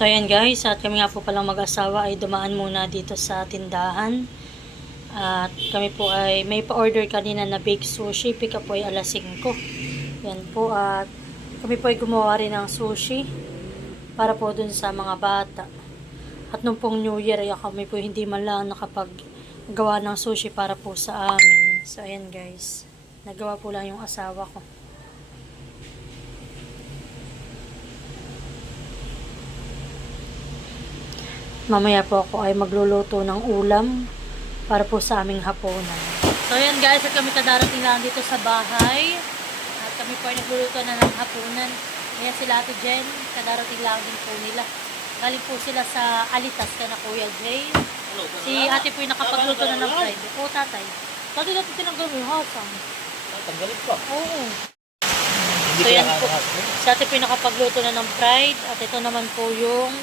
So ayan guys, at kami nga po palang mag-asawa ay dumaan muna dito sa tindahan. At kami po ay may pa-order kanina na baked sushi. Pick up po ay alas 5. Yan po, at kami po ay gumawa rin ng sushi para po dun sa mga bata. At nung pong New Year ay kami po hindi man lang nakapaggawa ng sushi para po sa amin. So ayan guys, nagawa po lang yung asawa ko. Mamaya po ako ay magluluto ng ulam para po sa aming hapunan. So ayan guys, at kami kadarating lang dito sa bahay. At kami po ay nagluluto na ng hapunan. Ayan sila Ate Jen, kadarating lang din po nila. Galing po sila sa Alitas ka na Kuya Jay. Si ate po ay nakapagluto na ng fried. Oo tatay. Dati natin tinanggal yung hasang. Tanggalin pa. Oo. So yan po. Si ate po ay nakapagluto na ng fried. At ito naman po yung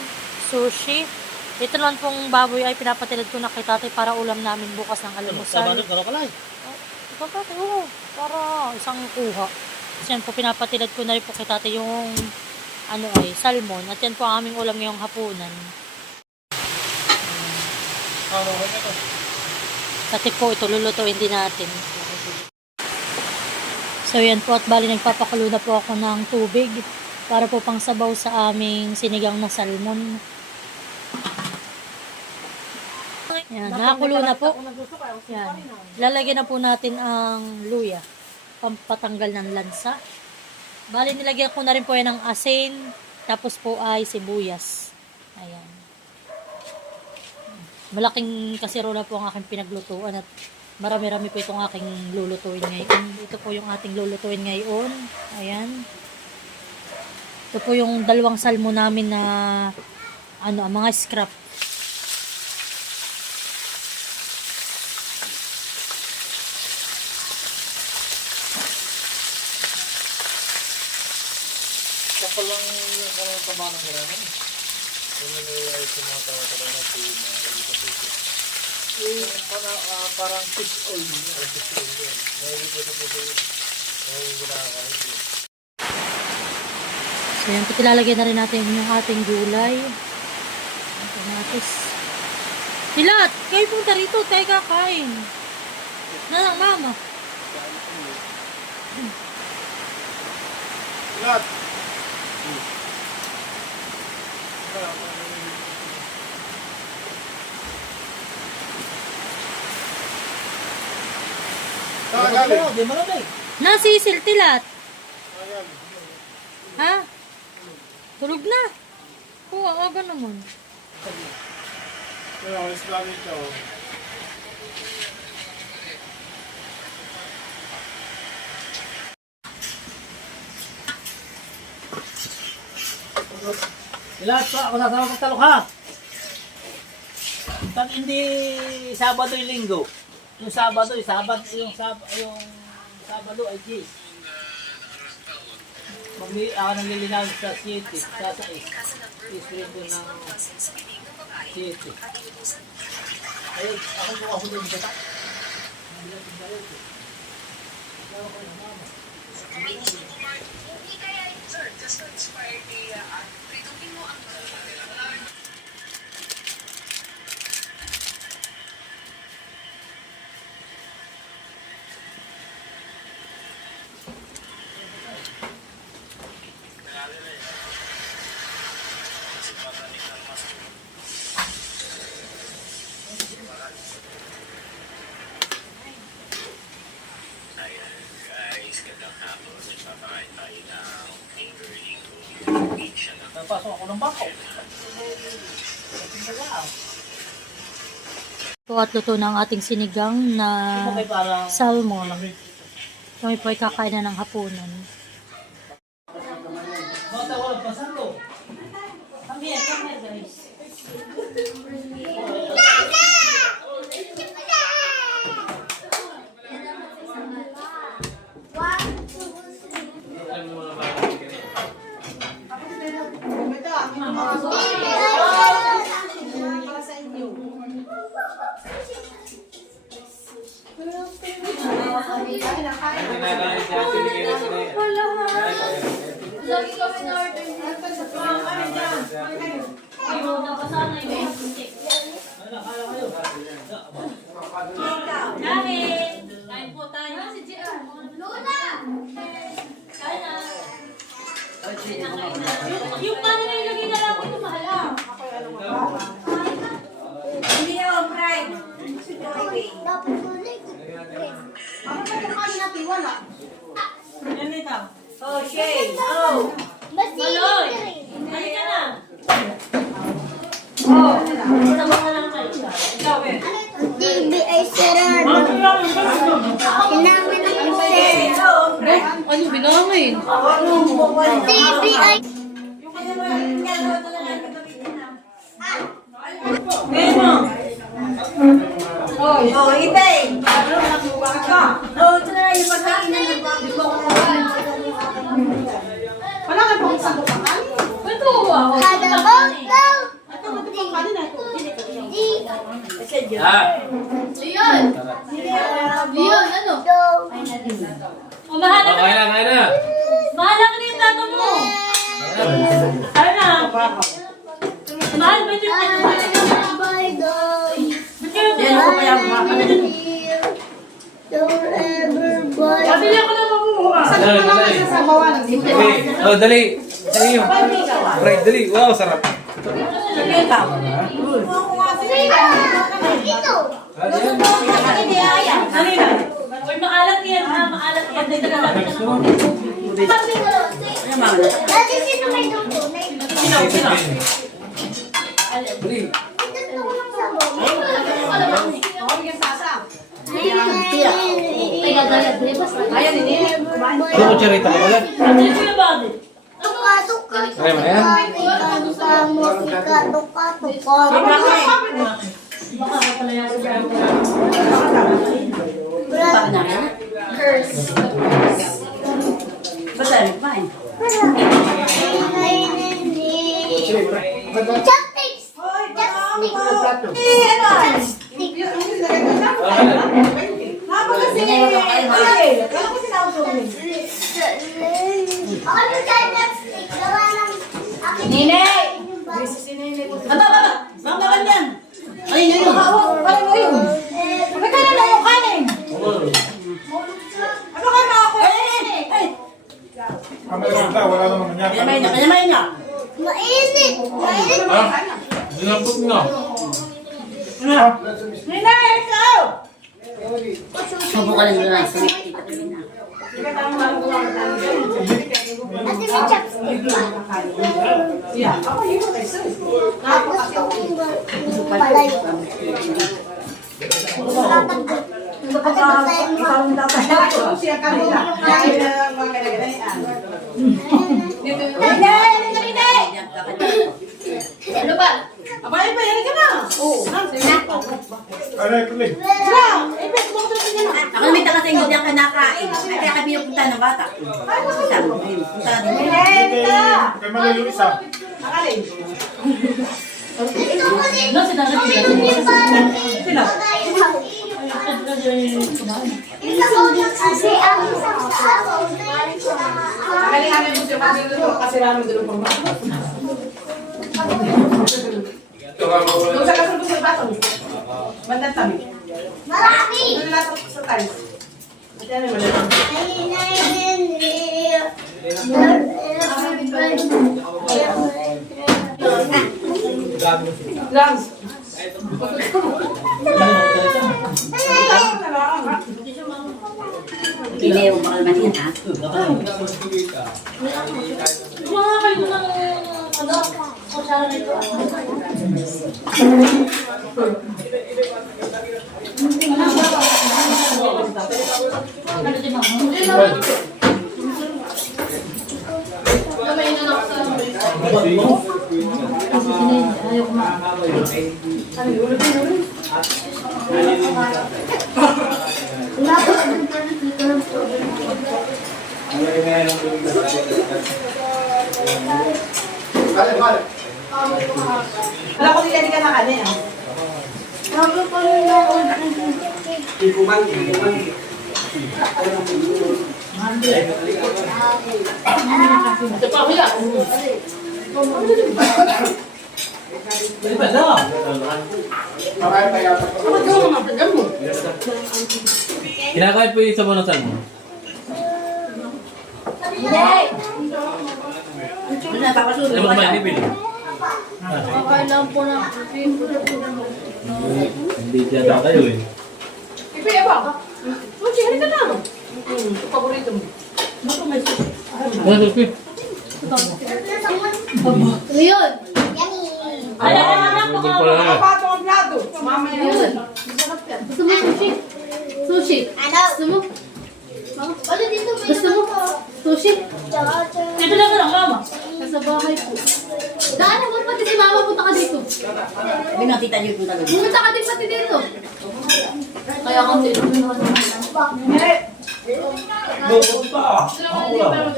sushi. Ito naman pong baboy ay pinapatilad ko na kay tatay para ulam namin bukas ng almusal. Sabado, gano'n ka lang. Ito tatay, oo. Para isang kuha. Kasi yan po pinapatilad ko na rin po kay tatay yung salmon. At yan po ang aming ulam ngayong hapunan. Kasi po ito lulutuin din natin. So yan po, at bali nagpapakulo na po ako ng tubig para po pang sabaw sa aming sinigang na salmon. Yan, nakakulo na po. Yan. Lalagyan na po natin ang luya. Pampatanggal ng lansa. Bali, nilagyan ko na rin po yan ng asin. Tapos po ay sibuyas. Ayan. Malaking kasirona po ang aking pinaglutuan. At marami-rami po itong aking lulutuin ngayon. Ito po yung ating lulutuin ngayon. Ayan. Ito po yung dalawang salmo namin na mga scrap. Kapal lang yung tama ng hiraman. Yung ay tumatawa na si parang fish oil. Fish oil yun. Nahili po sa puso yun. Nahili na kain. So yan, ilalagay na rin natin yung ating gulay. Kamatis. Pilat! Kayo punta rito, tayo kakain. Nanang mama. Pilat! Nasisil tilat. Ha? Tulog na. Oo, aga naman. Lahat pa, ako nasama magtalok ha. Pag hindi Sabado yung Linggo. Yung Sabado ay Gis. Ako nang lilinawin sa 7, sa 6. Isipin ko ng 7. Ay, ako din sa ta. Hindi kaya yun, sir. Just to inspire the pridupin mo ang Napasok ako ng bako. Po at luto ng ating sinigang na salmon. Kami po ay kakain na ng hapunan. Come here guys. Lagi kami na order. Ayun, napasanay mo yung putik. Kain! Kain po tayo. Si Gian. Lola! Kain na. Yung paano na ilagay na lang ito, mahala. Hindi ako, Brian. Oh, Shay. Oh. Maloy! Halika na. Basta mo na lang kayo. DBI sarado. Inamin ang kusel. Ano, binangin? DBI. Oh, Ipay. Oh, ito na yung pagkain na Wala ka pang isang bukakan? Ito, ako. Kada bongkaw. Ito, matutukanin na ito. Leon! Leon, ano? O, mahala ka. Kaya na. Mahala ka na yung tato mo. Ano na? Mahal ba yung tato mo? Don't ever buy. Pabili ako ng mamuha. Sa bawa ng dito. Oh, dali. Dali yun. Right, dali. Wow, sarap. Ito. Or maalat yan, ha? Maalat yan. Dito na lang. Dati sino may dugo? Dali. Ito ko lang sa bawa. Ano charita ka wala? Ano yung kuya Bobby? Tuka-tuka. Kaya mo na yan? Tuka-tuka. Baka ka pala yan sa Chopsticks! Ano dyan chopsticks? Gawa ng akin. Nene! Aba, aba! Bang naman yan! Ayun, yun. Parang mo yun. Bakit ka na yung kanin? Ano ka na ako? Eh! Wala naman niya. Kanyamay niya. Mainit! Mainit! Dinampot nga. Nene, ikaw! Subukan nyo lang. Ate, may chopstick ba? Ako gusto kong palay. Pagkakatayin mo. Siya kanila. Kaya na mga kailangan. Nene! Nene! Ano ba? Abay ba? Yan ka na! Oo. Aray, kulit. Ako naman kasi hindi ako kinakain. Ay, kaya kami pupunta ng bata. Punta din. Nene! Kay Malilo isa. Nakalin. Ito ko din. No, si Dada Kami Pila. yung parang ito ko kasi ang isang sa ako. Kailangan mo siya magluluto kasi namin dulong pang bato. Doon sa kasulong sa bato. Bandang tabi. Marami! Doon lang sa tiles. Ito na naman. Lungs. Pili yung bakal man yan, ha? Mga kayo ng ano, kutsara nito. Ano di ba? Ayaw ko ma. Alam ko nila di ka nakanin, ah. Ito pa, kuya. Pwede ba daw? Makain tayo. Kinakain po yung isa mo na saan mo? Ano na, papasunod Ano ko ba kayo? kumain ni Bill? Hindi dyan na kayo eh. Ipi, ba? Sushi, halika na. Paborito mo. Ano ito? Yun. Ay, anak ko Hindi pala na. Pato ang plato. Mama yun. Gusto mo sushi? Sushi? Ano? Gusto mo? Ano dito? Gusto mo? Sushi? Dito lang lang, mama. Nasa bahay po. Daan naman pati si mama, punta ka dito. Sabi nga, tita niyo punta doon. Pumunta ka din pati dito. Kaya kung dito. Bukod pa. Ako lang.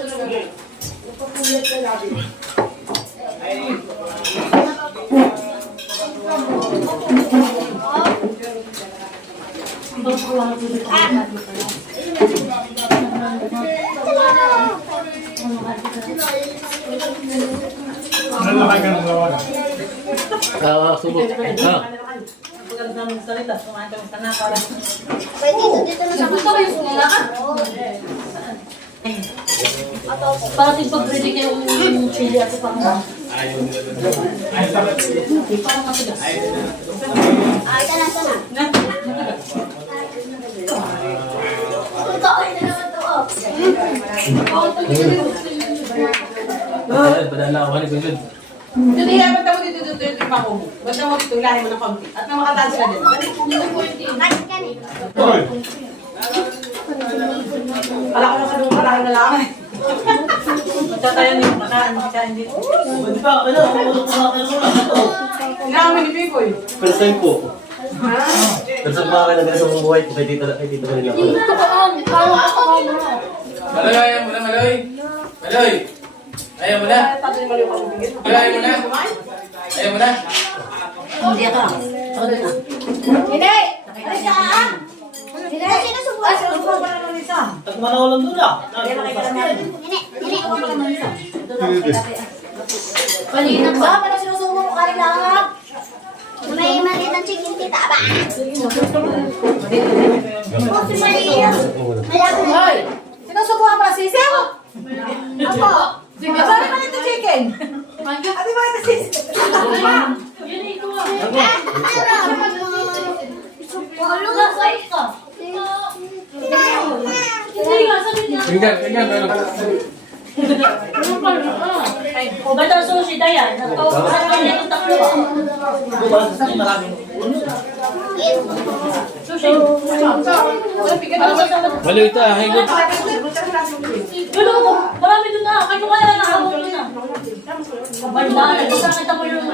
Nalalakay ka ng lawan. Subok. Ah. Dito na sa kanila. Para tigpag-predict yung chili at pang Ay, sabi. Ito na. Kain na naman to. Padala ako ni Bill. Hindi, basta mo dito yung pako mo. Basta mo dito, ilahin mo ng kaunti. At na makataas ka din. Hoy, Wala ko na sa doon, wala na lang. Tatayan niyo, makain dito. Di ba? Ano? Inamin ni Pipoy. First time po. First time pa kayo nag-asang buhay ko kay tita kanila. Dito ka on. Parang ako mo. Maloy, ayaw mo na, Maloy. Maloy. Ayaw mo na. Maloy, ayaw mo na. Ayaw mo na. Hindi ako lang. Ako doon na. Hindi! Halika ka! Hindi! Sino subukan? Subukan pa naman isa. Tagmanaw lang doon ah. Hindi! sige. Kanina ba? Parang sinusubo mo ka rin lang. May maliit ng chicken tita ba? Oh, si Maria. Hoy! Sinusubukan pa sisiw? Ako. Sorry pa nito chicken. Ate ba ito sisiw? Walo nga sa ka. Hindi nga, sabi niya. Tingnan, pero. O, ba't ang sushi, Dayan? Saan ka niya itong taklo? Maraming. Sushi. Maloy ito ah. Higot. Gulo ko, marami doon na. Kayo kaya nakabot doon na. Banda, nagkasakita mo yung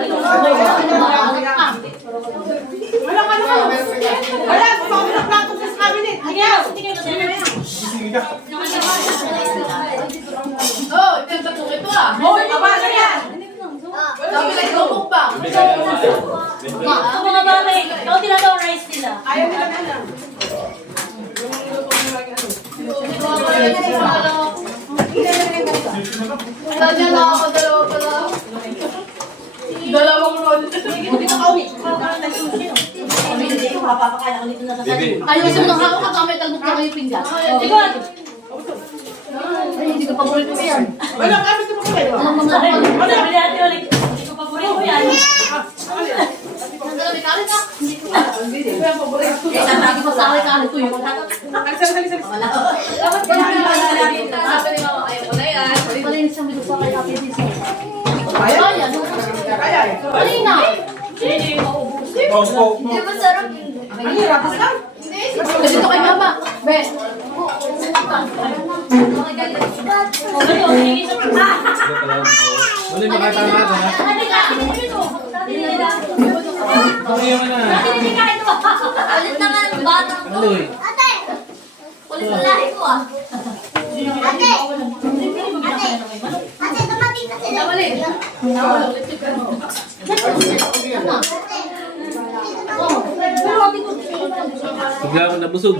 Wala, sumama ng plato sa cabinet. Sige ka. Oh, ito yung tatlo ito ah. Hoy, aba, ano yan? Sabi na ito pa. Ito mga bagay, ikaw tinatawag rice nila. Ayaw nila na lang. Sadya na ako, dalawa pala. Dalawang roll. Buti ka kawit. Hindi ko mapapakain ako dito na sa sayo. Ayusin mo ng hawak ka kami, talbog na kayo pinggan. Ikaw, Ay, hindi ko paborito ko yan. Wala, kami ito pa kayo. sabi ni Ate Olik, hindi ko paborito yan. Nagdala may kalit ka. Hindi ko. Hindi ko yung paborito. Sabi ko sa akin kalit ko yung Sali. wala. Dapat ko lang nalalagay. Sabi ni mama, ayaw ko na yan. Palinis siya mo sa kay Ate Disa. Ayan. Kaya eh. Kanina. Hindi yung maubos. Hindi ba sarap? Ang hirap ka. Dito kay mama. Be. Ano, hindi sa Maloy, makatama ka ha. Ate ka, ito. Dati nila. Ayaw mo na. Dati nila ito. Ulit naman, bata ko. Maloy. Ate! Ulit ang lahi ko ah. Ate! Ate, dumating kasi. Nawali. Bigla ako nabusog.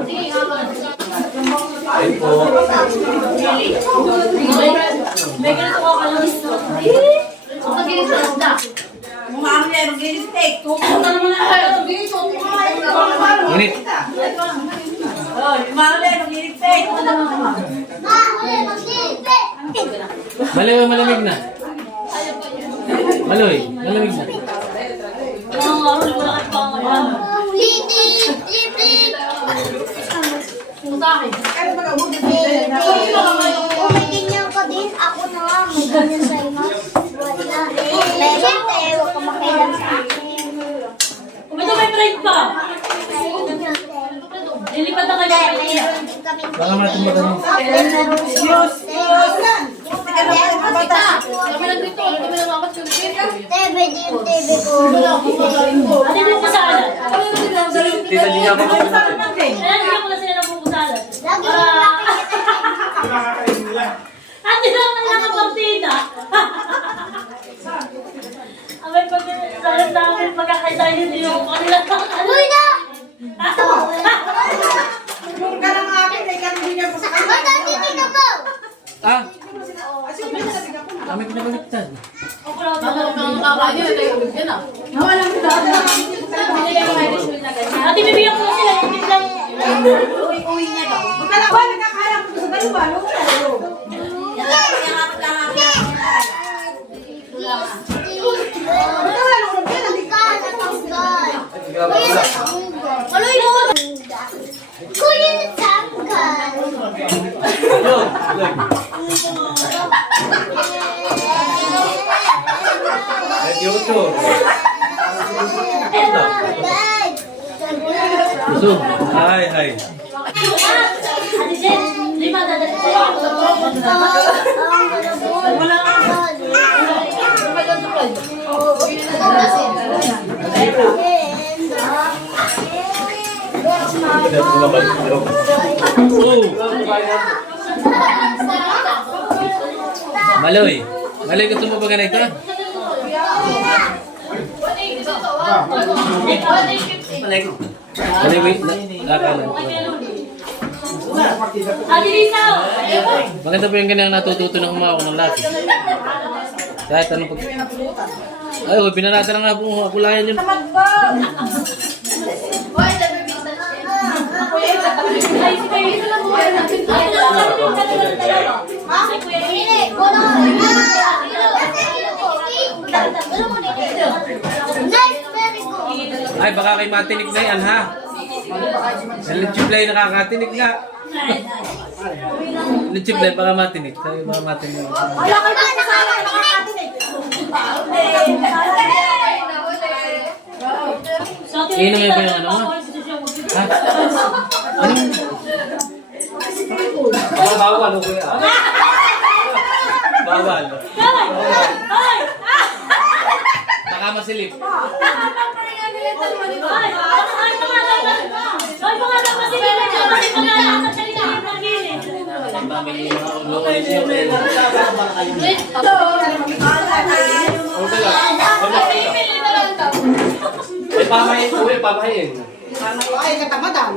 Sige, nga ba? Ayun po. May ganito ka kalang Ang magilis na isda. Mukha mo yan, mag-steak. Pupunta naman na kayo. Ngunit, Oh, mukha mo yan, mag-steak. Maloy, malamig na. Maloy, malamig na. mga arol, wala kayo pang alam. Sa akin. May ganyan ka din, ako na nga, may ganyan sa ima. Wala. Siyempre, huwag ka makialam sa akin. Kumito may break pa. Lilipat na kayo. Baka matumbagan mo. Kami lang dito. Alam kami lang makas yung TV din, TV ko. Ano yung pusalan? Tita, di niya ako mapunta. Ayan, hindi ko na sila ng pusalan. Lagi mo nakikita. Nakakain nila. Ate naman lang ang partida. Abay, pag salang namin, magkakaitay din yung kanila. Uy na! Kung ka ng akin, ay kami niya po sa kanya. Ba't ang titignan mo? Ah! Kami pinabaliktad. Tatawag ka ng kakain niya. Tayo ulit yan ah. Ate, bibigyan ko na sila. Yung biglang... Uwi niya daw. Magkalawa, nagkakaya ko sa dalawa. Kuya na tanggal. Yun, lag. Ay, Kyoto. Busog. Hi, hi. Ate Jen, lima dadali sa'yo. Hindi ako bumabalik. Oh! Maloy. Maloy, gusto mo ba ganito? Maloy, wait. Nakakalan. Ate Lisa! Maganda po yung ganyan natututo ng umawak ng laki. Kahit anong pag... Ay, binanata na nga po kulayan yun. Ay, si Kuya Lisa lang po. Ay, Kuya Lisa. Nice, very good. Ay, baka kay matinik na yan, ha? Yung chiplay nakakatinik nga. Yung chiplay, baka matinik. Sabi, baka matinik. Wala kayo pa sa akin, nakakatin eh. So, Ate Inom Lisa, mo ba yung ano mo? Ha? Ano? Baka bawal, o kuya. Bawal. Ay! Baka masilip. Ay, mga naman si Lisa. Kasi mga nakasalita yung pag-ilis. Ay, pamahin. Uy, pamahin. Ay, katamadan.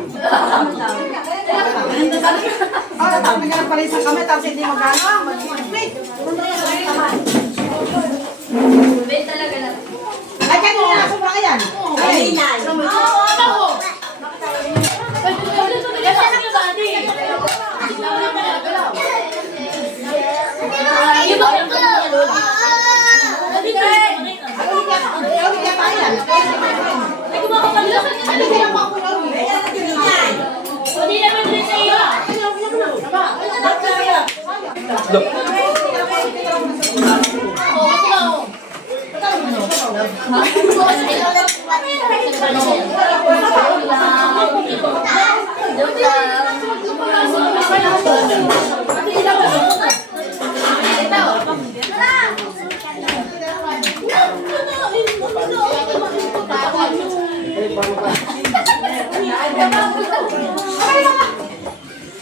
Tapos naghanap pa rin sa kami, tapos hindi magano. Mag-wait. Ay, kanina na sobrang yan. Ay, inay.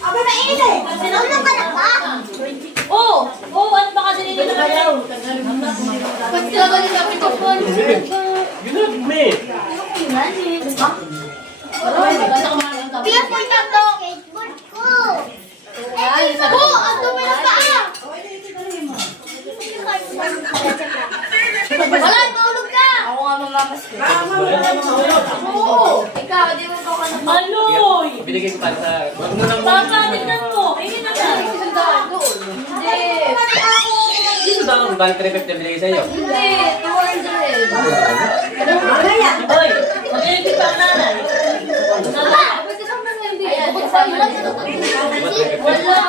Aba na inay. Sinunod ka na ba? Oh, ano ba kasi nila naman? Pag sila ba nila pinapon? Yun na, me. Kaya po yung skateboard ko. Oh, ang dumi ng paa. Oo! Ikaw, di mo pa ka na Maloy! Binigay ko para sa... Wag mo nang... Baka tignan mo. Ayun na lang. Hindi. Dito ba ang balik 350 binigay sa iyo? Hindi. 200. Hoy, mag-ibig pa ang nanay. Pwede ka man hindi. Ayan, Wala.